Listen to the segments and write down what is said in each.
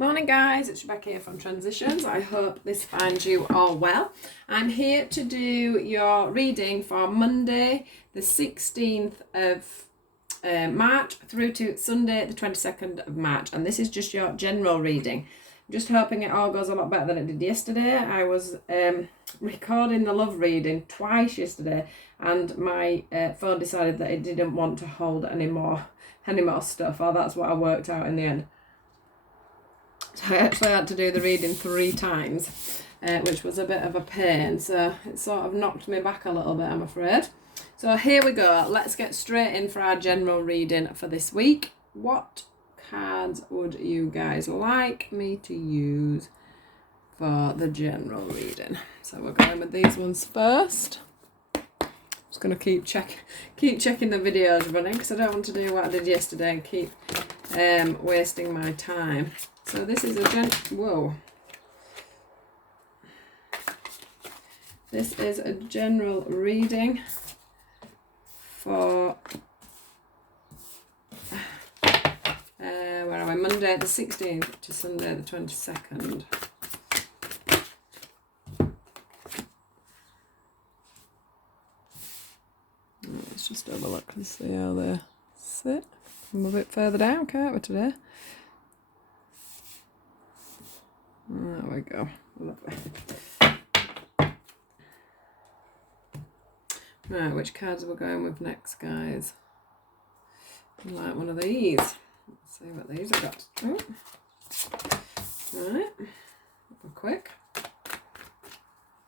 Morning guys, it's Rebecca here from Transitions. I hope this finds you all well. I'm here to do your reading for Monday the 16th of March through to Sunday the 22nd of March, and this is just your general reading. I'm just hoping it all goes a lot better than it did yesterday. I was recording the love reading twice yesterday and my phone decided that it didn't want to hold any more stuff, or that's what I worked out in the end. So I actually had to do the reading 3 times, which was a bit of a pain. So it sort of knocked me back a little bit, I'm afraid. So here we go. Let's get straight in for our general reading for this week. What cards would you guys like me to use for the general reading? So we're going with these ones first. Just going to keep checking the videos running because I don't want to do what I did yesterday and keep wasting my time. So this is This is a general reading for where are we? Monday the 16th to Sunday the 22nd. Let's just have a look and see how they sit. I'm a bit further down, can't we, today? There we go. Lovely. Right, which cards are we going with next, guys? I like one of these. Let's see what these have got. Oh. Right. We're quick.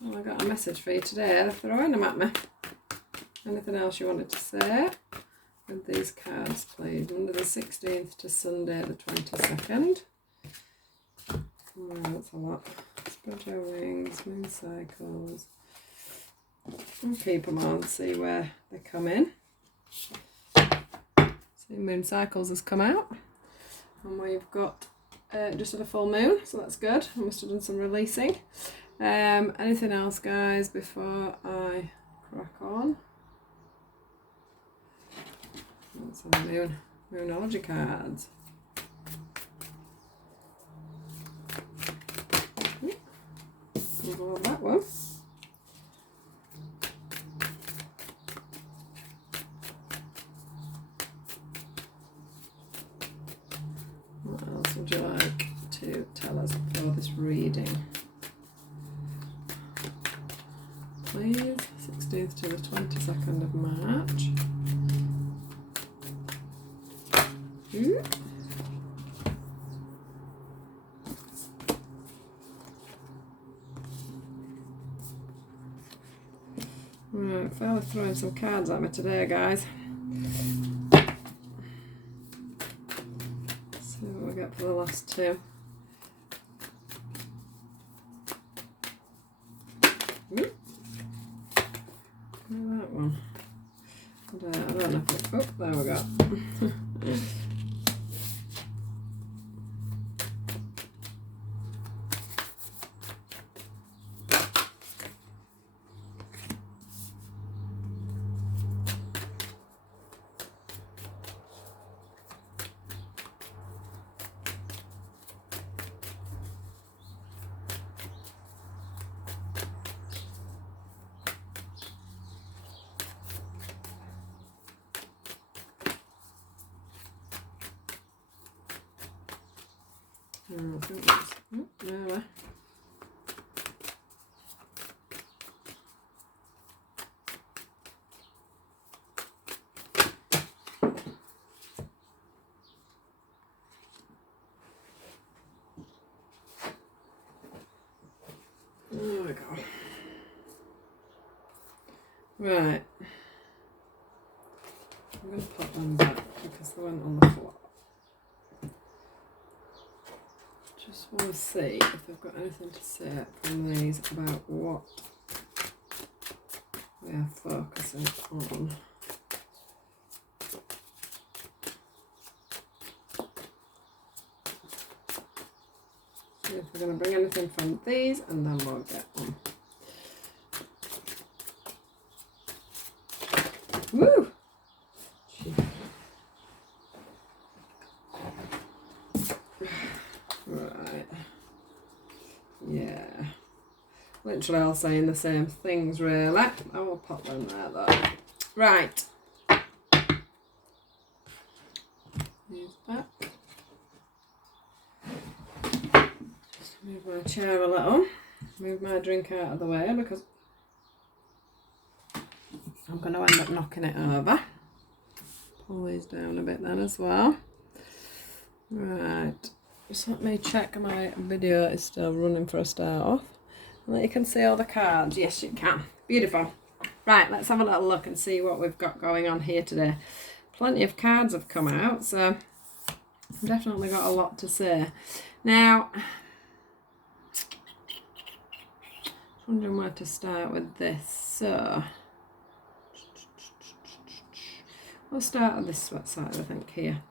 Well, I got a message for you today. They're throwing them at me. Anything else you wanted to say with these cards, please? Monday the 16th to Sunday the 22nd. Oh, that's a lot. Spread your wings, moon cycles. We'll keep them on, see where they come in. See, moon cycles has come out. And we've got just had a full moon, so that's good. I must have done some releasing. Anything else, guys, before I crack on? That's some moonology cards. We'll go with that one. What else would you like to tell us for this reading? Please, 16th to the 22nd of March. Ooh. Right, fairly throwing some cards at me today, guys. Let's see what we got for the last 2. Ooh. That one. I don't know if it, oh, there we go. I think that's, oh, there. There we go. Right. I'm going to put them back because they went on the floor. Just want to see if they've got anything to say from these about what we are focusing on. See if we're going to bring anything from these and then we'll get on. Woo! Right. Yeah. Literally all saying the same things, really. I will pop them there, though. Right. Use that. Just move my chair a little. Move my drink out of the way because I'm going to end up knocking it over. Pull these down a bit then as well. Right. Just let me check my video is still running for a start off. And that you can see all the cards. Yes, you can. Beautiful. Right, let's have a little look and see what we've got going on here today. Plenty of cards have come out, so I've definitely got a lot to say. Now, just wondering where to start with this. So, we'll start on this side, I think, here.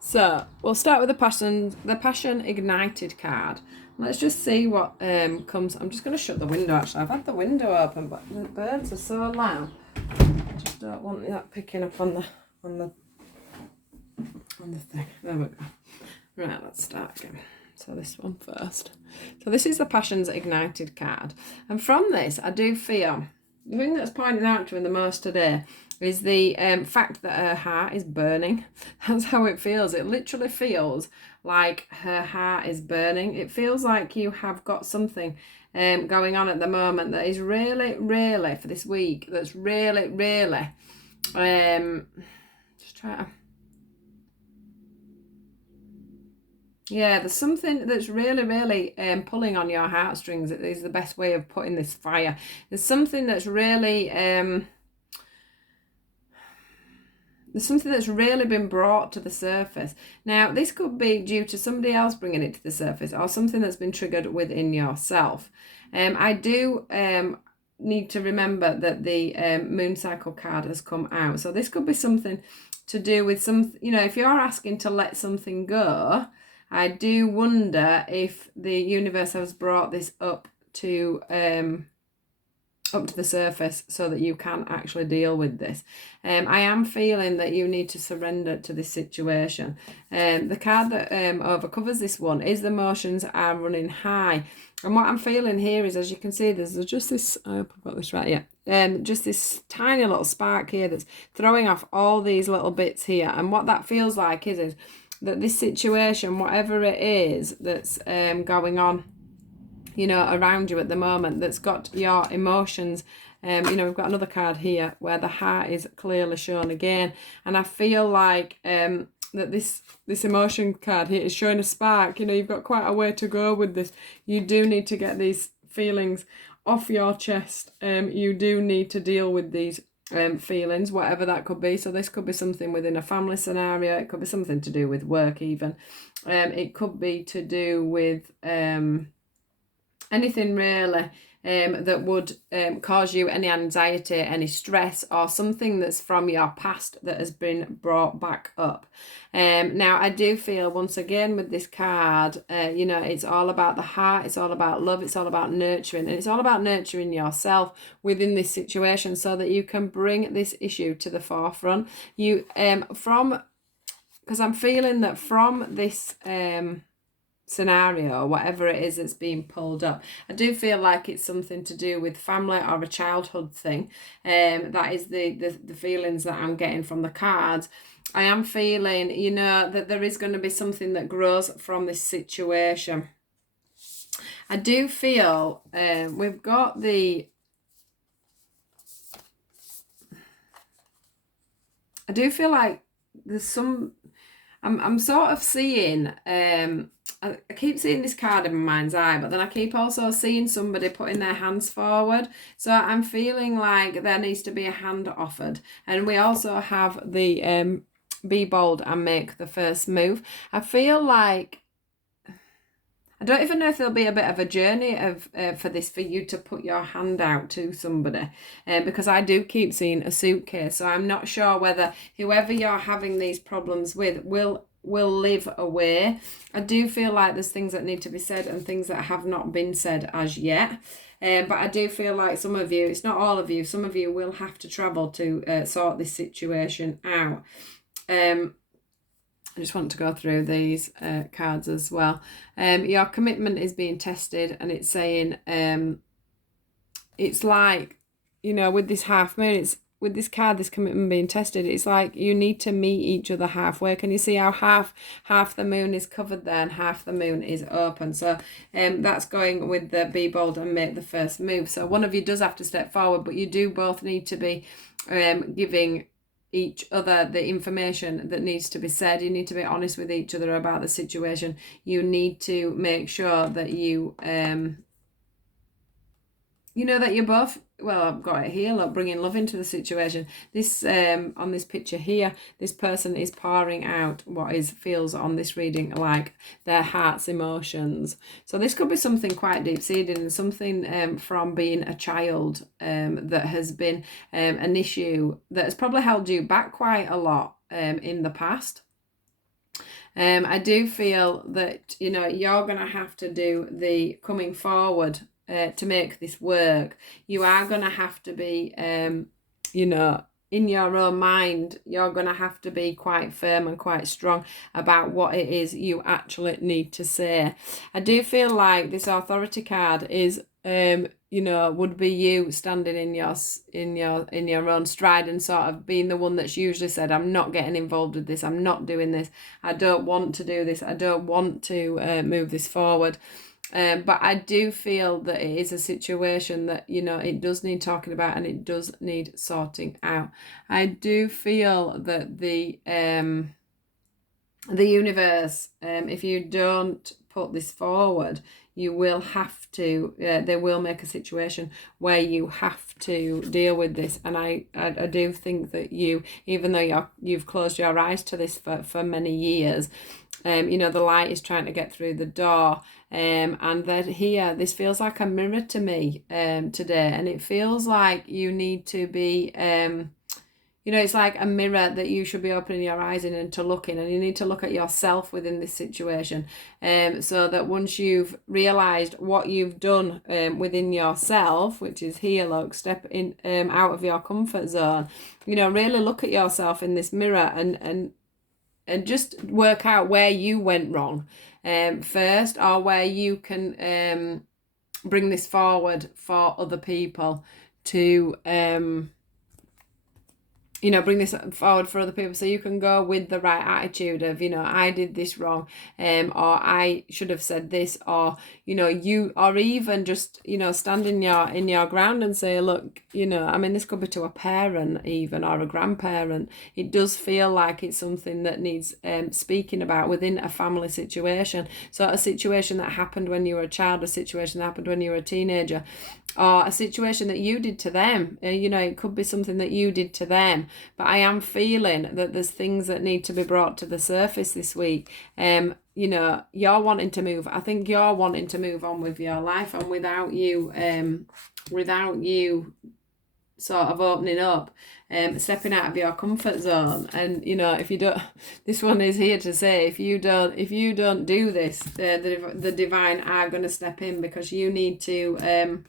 So, we'll start with the Passion Ignited card. Let's just see what comes. I'm just going to shut the window, actually. I've had the window open, but the birds are so loud. I just don't want that picking up on the thing. There we go. Right, let's start again. So this one first. So this is the Passions Ignited card. And from this, I do feel, the thing that's pointing out to me the most today is the fact that her heart is burning. That's how it feels. It literally feels like her heart is burning. It feels like you have got something going on at the moment that is really, really, for this week, that's really, really, just try to, yeah, there's something that's really, really pulling on your heartstrings. It is the best way of putting this fire. There's something that's really, there's something that's really been brought to the surface. Now, this could be due to somebody else bringing it to the surface or something that's been triggered within yourself. I do need to remember that the moon cycle card has come out. So this could be something to do with some, if you're asking to let something go, I do wonder if the universe has brought this up to the surface so that you can actually deal with this. I am feeling that you need to surrender to this situation. The card that overcovers this one is the emotions are running high. And what I'm feeling here is, as you can see, there's just this, I hope I've got this right, yeah. Just this tiny little spark here that's throwing off all these little bits here. And what that feels like is that this situation, whatever it is that's going on, around you at the moment, that's got your emotions. We've got another card here where the heart is clearly shown again. And I feel like that this emotion card here is showing a spark. You've got quite a way to go with this. You do need to get these feelings off your chest. You do need to deal with these feelings, whatever that could be. So this could be something within a family scenario. It could be something to do with work even. It could be to do with anything really that would cause you any anxiety, any stress, or something that's from your past that has been brought back up. Now, I do feel, once again, with this card, it's all about the heart, it's all about love, it's all about nurturing, and it's all about nurturing yourself within this situation so that you can bring this issue to the forefront. Because I'm feeling that from this scenario, whatever it is that's being pulled up, I do feel like it's something to do with family or a childhood thing. That is the feelings that I'm getting from the cards. I am feeling, that there is going to be something that grows from this situation. I do feel we've got I do feel like there's some, I'm sort of seeing, I keep seeing this card in my mind's eye, but then I keep also seeing somebody putting their hands forward. So I'm feeling like there needs to be a hand offered. And we also have the be bold and make the first move. I feel like, I don't even know if there'll be a bit of a journey for you to put your hand out to somebody, because I do keep seeing a suitcase. So I'm not sure whether whoever you're having these problems with will live away. I do feel like there's things that need to be said and things that have not been said as yet. But I do feel like some of you, it's not all of you, some of you will have to travel to sort this situation out. I just want to go through these cards as well. Your commitment is being tested, and it's saying it's like, you know, with this half moon, it's with this card, this commitment being tested, it's like you need to meet each other halfway. Can you see how half the moon is covered there and half the moon is open? So that's going with the be bold and make the first move. So one of you does have to step forward, but you do both need to be giving each other the information that needs to be said. You need to be honest with each other about the situation. You need to make sure that you you know that you're both, well, I've got it here, look, bringing love into the situation. This on this picture here, this person is pouring out what feels on this reading like their heart's emotions. So this could be something quite deep-seated and something from being a child that has been an issue that has probably held you back quite a lot in the past. I do feel that, you know, you're going to have to do the coming forward to make this work. You are going to have to be, you know, in your own mind, you're going to have to be quite firm and quite strong about what it is you actually need to say. I do feel like this authority card is, you know, would be you standing in your own stride and sort of being the one that's usually said, I'm not getting involved with this, I'm not doing this, I don't want to do this, I don't want to move this forward. But I do feel that it is a situation that, you know, it does need talking about and it does need sorting out. I do feel that the universe, if you don't put this forward, you will have to, they will make a situation where you have to deal with this. And I do think that you, even though you've closed your eyes to this for many years, you know, the light is trying to get through the door. And that here, this feels like a mirror to me today. And it feels like you need to be, you know, it's like a mirror that you should be opening your eyes in and to look in. And you need to look at yourself within this situation. So that once you've realised what you've done within yourself, which is here, look, step in out of your comfort zone, you know, really look at yourself in this mirror and just work out where you went wrong first, or where you can bring this forward for other people to you know, bring this forward for other people, so you can go with the right attitude of, you know, I did this wrong, or I should have said this, or, you know, you, or even just, you know, stand in your ground and say, look, you know, I mean, this could be to a parent even, or a grandparent. It does feel like it's something that needs speaking about within a family situation. So a situation that happened when you were a child, a situation that happened when you were a teenager, or a situation that you did to them. You know, it could be something that you did to them. But I am feeling that there's things that need to be brought to the surface this week. You know, you're wanting to move. I think you're wanting to move on with your life, and without you sort of opening up, stepping out of your comfort zone. And, you know, if you don't, this one is here to say, if you don't do this, the divine are going to step in, because you need to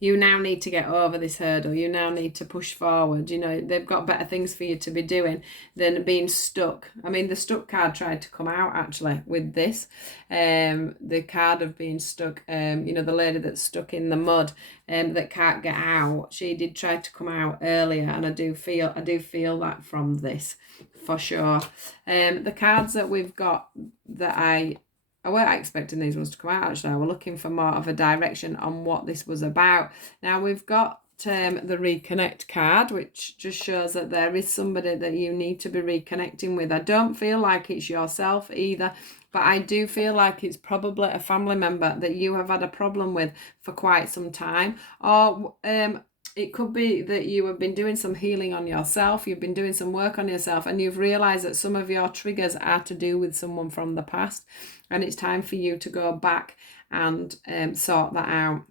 you now need to get over this hurdle. You now need to push forward. You know, they've got better things for you to be doing than being stuck. I mean, the stuck card tried to come out actually with this. The card of being stuck, you know, the lady that's stuck in the mud that can't get out. She did try to come out earlier, and I do feel that from this for sure. The cards that we've got that I weren't expecting these ones to come out, actually. I was looking for more of a direction on what this was about. Now, we've got the reconnect card, which just shows that there is somebody that you need to be reconnecting with. I don't feel like it's yourself either, but I do feel like it's probably a family member that you have had a problem with for quite some time. Or it could be that you have been doing some healing on yourself, you've been doing some work on yourself, and you've realised that some of your triggers are to do with someone from the past, and it's time for you to go back and sort that out.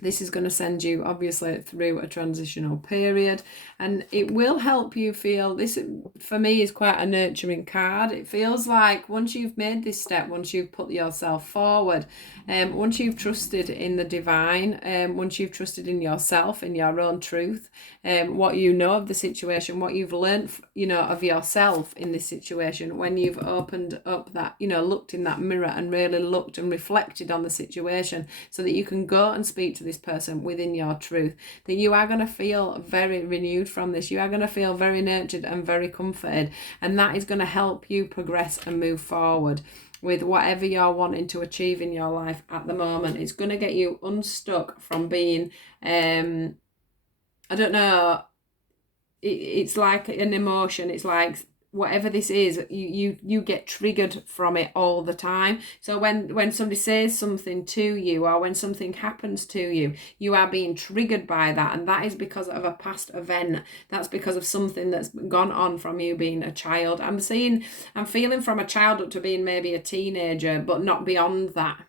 This is going to send you obviously through a transitional period, and it will help you feel, this for me is quite a nurturing card. It feels like once you've made this step, once you've put yourself forward, once you've trusted in the divine, once you've trusted in yourself, in your own truth, what you know of the situation, what you've learned, of yourself in this situation, when you've opened up that, looked in that mirror and really looked and reflected on the situation, so that you can go and speak to this person within your truth, that you are going to feel very renewed from this. You are going to feel very nurtured and very comforted, and that is going to help you progress and move forward with whatever you're wanting to achieve in your life at the moment. It's going to get you unstuck from being I don't know, it's like an emotion. It's like whatever this is, you get triggered from it all the time. So when somebody says something to you, or when something happens to you, you are being triggered by that, and that is because of a past event. That's because of something that's gone on from you being a child. I'm feeling from a child up to being maybe a teenager, but not beyond that.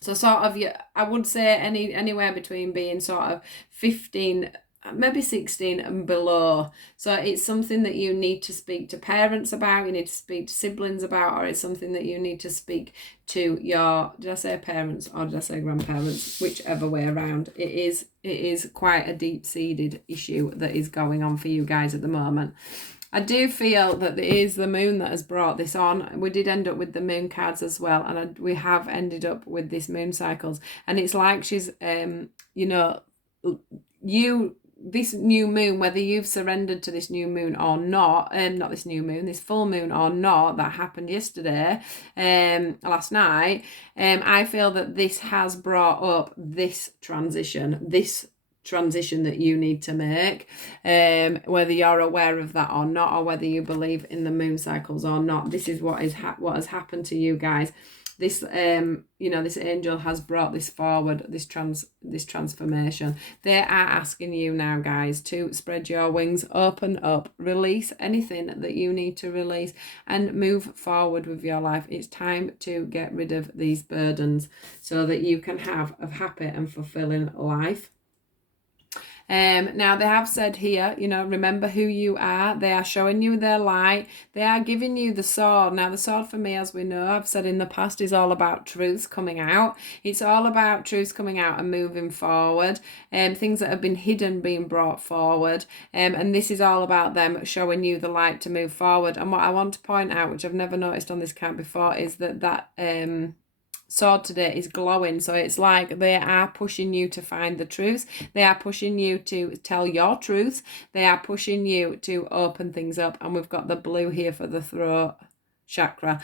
So sort of, I would say anywhere between being sort of 15, maybe 16 and below. So it's something that you need to speak to parents about, you need to speak to siblings about, or it's something that you need to speak to your, did I say parents or did I say grandparents? Whichever way around. It is quite a deep-seated issue that is going on for you guys at the moment. I do feel that it is the moon that has brought this on. We did end up with the moon cards as well, and we have ended up with this moon cycles. And it's like she's, this new moon, whether you've surrendered to this new moon or not, not this new moon, this full moon or not, that happened yesterday, last night, I feel that this has brought up this transition that you need to make, whether you're aware of that or not, or whether you believe in the moon cycles or not. This is what has happened to you guys. This this angel has brought this forward, this transformation. They are asking you now, guys, to spread your wings, open up, release anything that you need to release, and move forward with your life. It's time to get rid of these burdens so that you can have a happy and fulfilling life. Now they have said here, remember who you are. They are showing you their light. They are giving you the sword. Now the sword, for me, as we know, I've said in the past, is all about truths coming out. It's all about truths coming out and moving forward, things that have been hidden being brought forward, and this is all about them showing you the light to move forward. And what I want to point out, which I've never noticed on this card before, is that sword today is glowing. So it's like they are pushing you to find the truth. They are pushing you to tell your truth. They are pushing you to open things up. And we've got the blue here for the throat chakra.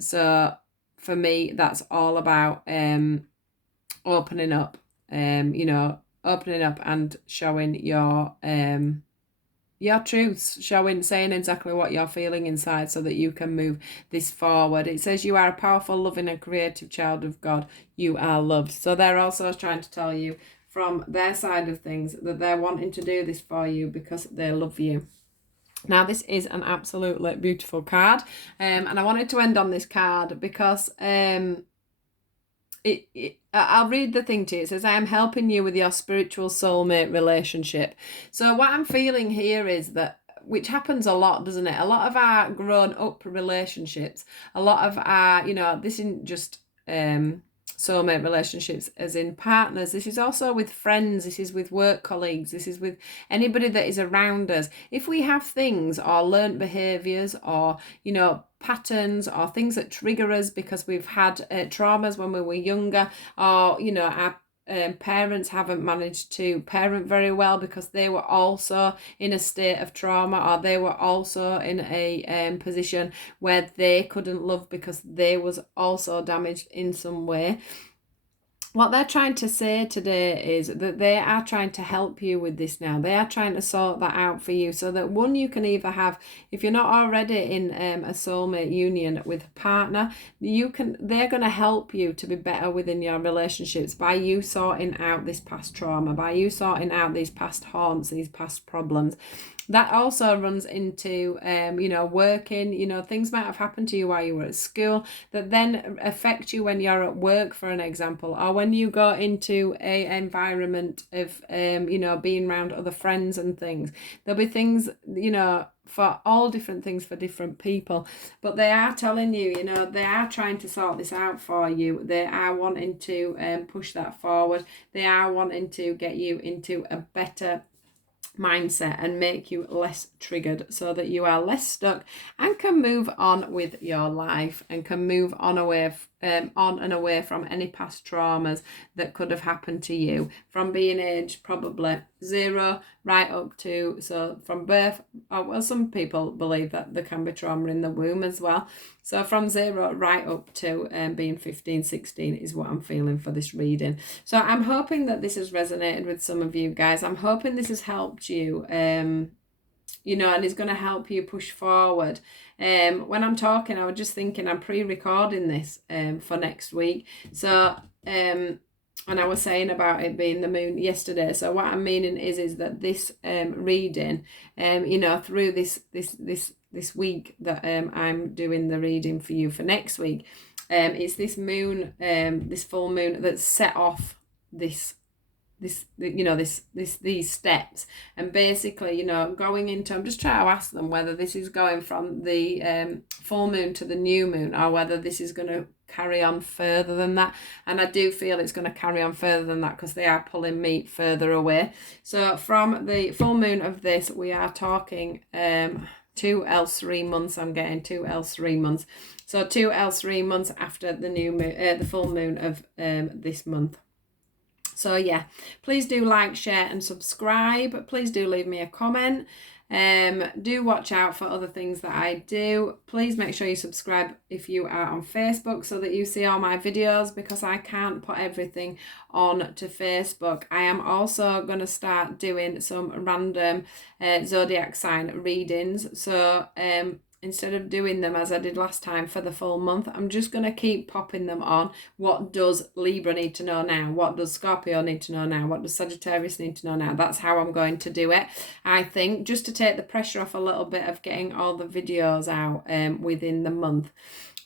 So for me, that's all about opening up, opening up and showing your truths, saying exactly what you're feeling inside, so that you can move this forward. It says you are a powerful, loving and creative child of God. You are loved. So they're also trying to tell you from their side of things that they're wanting to do this for you because they love you. Now, this is an absolutely beautiful card, and I wanted to end on this card because I'll read the thing to you. It says, I am helping you with your spiritual soulmate relationship. So what I'm feeling here is that, which happens a lot, doesn't it? A lot of our grown up relationships, a lot of our, this isn't just soulmate relationships as in partners. This is also with friends. This is with work colleagues. This is with anybody that is around us. If we have things or learnt behaviours or, patterns or things that trigger us because we've had traumas when we were younger, or, our parents haven't managed to parent very well because they were also in a state of trauma, or they were also in a position where they couldn't love because they was also damaged in some way. What they're trying to say today is that they are trying to help you with this now. They are trying to sort that out for you, so that one, you can either have, if you're not already in a soulmate union with a partner, they're going to help you to be better within your relationships by you sorting out this past trauma, by you sorting out these past haunts, these past problems. That also runs into, working, things might have happened to you while you were at school that then affect you when you're at work, for an example, or when you go into a environment of, you know, being around other friends and things, there'll be things, you know, for all different things for different people, but they are telling you, you know, they are trying to sort this out for you. They are wanting to push that forward. They are wanting to get you into a better mindset and make you less triggered, so that you are less stuck and can move on with your life and can move on on and away from any past traumas that could have happened to you from being aged probably 0 right up to, so from birth, well, some people believe that there can be trauma in the womb as well, so from 0 right up to being 15, 16 is what I'm feeling for this reading. So I'm hoping that this has resonated with some of you guys. I'm hoping this has helped you, you know, and is going to help you push forward. When I'm talking, I was just thinking I'm pre-recording this for next week. So, and I was saying about it being the moon yesterday. So what I'm meaning is that this reading, you know, through this week that I'm doing the reading for you for next week, it's this moon, this full moon that's set off these steps, and basically, you know, going into, I'm just trying to ask them whether this is going from the full moon to the new moon, or whether this is going to carry on further than that. And I do feel it's going to carry on further than that, because they are pulling me further away. So from the full moon of this, we are talking 2 else 3 months. I'm getting 2 else 3 months. So 2 else 3 months after the new moon, the full moon of this month. So yeah, please do like, share and subscribe. Please do leave me a comment. Do watch out for other things that I do. Please make sure you subscribe if you are on Facebook, so that you see all my videos, because I can't put everything on to Facebook. I am also going to start doing some random zodiac sign readings. So instead of doing them as I did last time for the full month, I'm just going to keep popping them on. What does Libra need to know now? What does Scorpio need to know now? What does Sagittarius need to know now? That's how I'm going to do it, I think, just to take the pressure off a little bit of getting all the videos out within the month.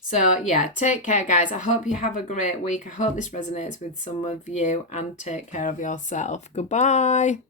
So yeah, take care, guys. I hope you have a great week. I hope this resonates with some of you, and take care of yourself. Goodbye.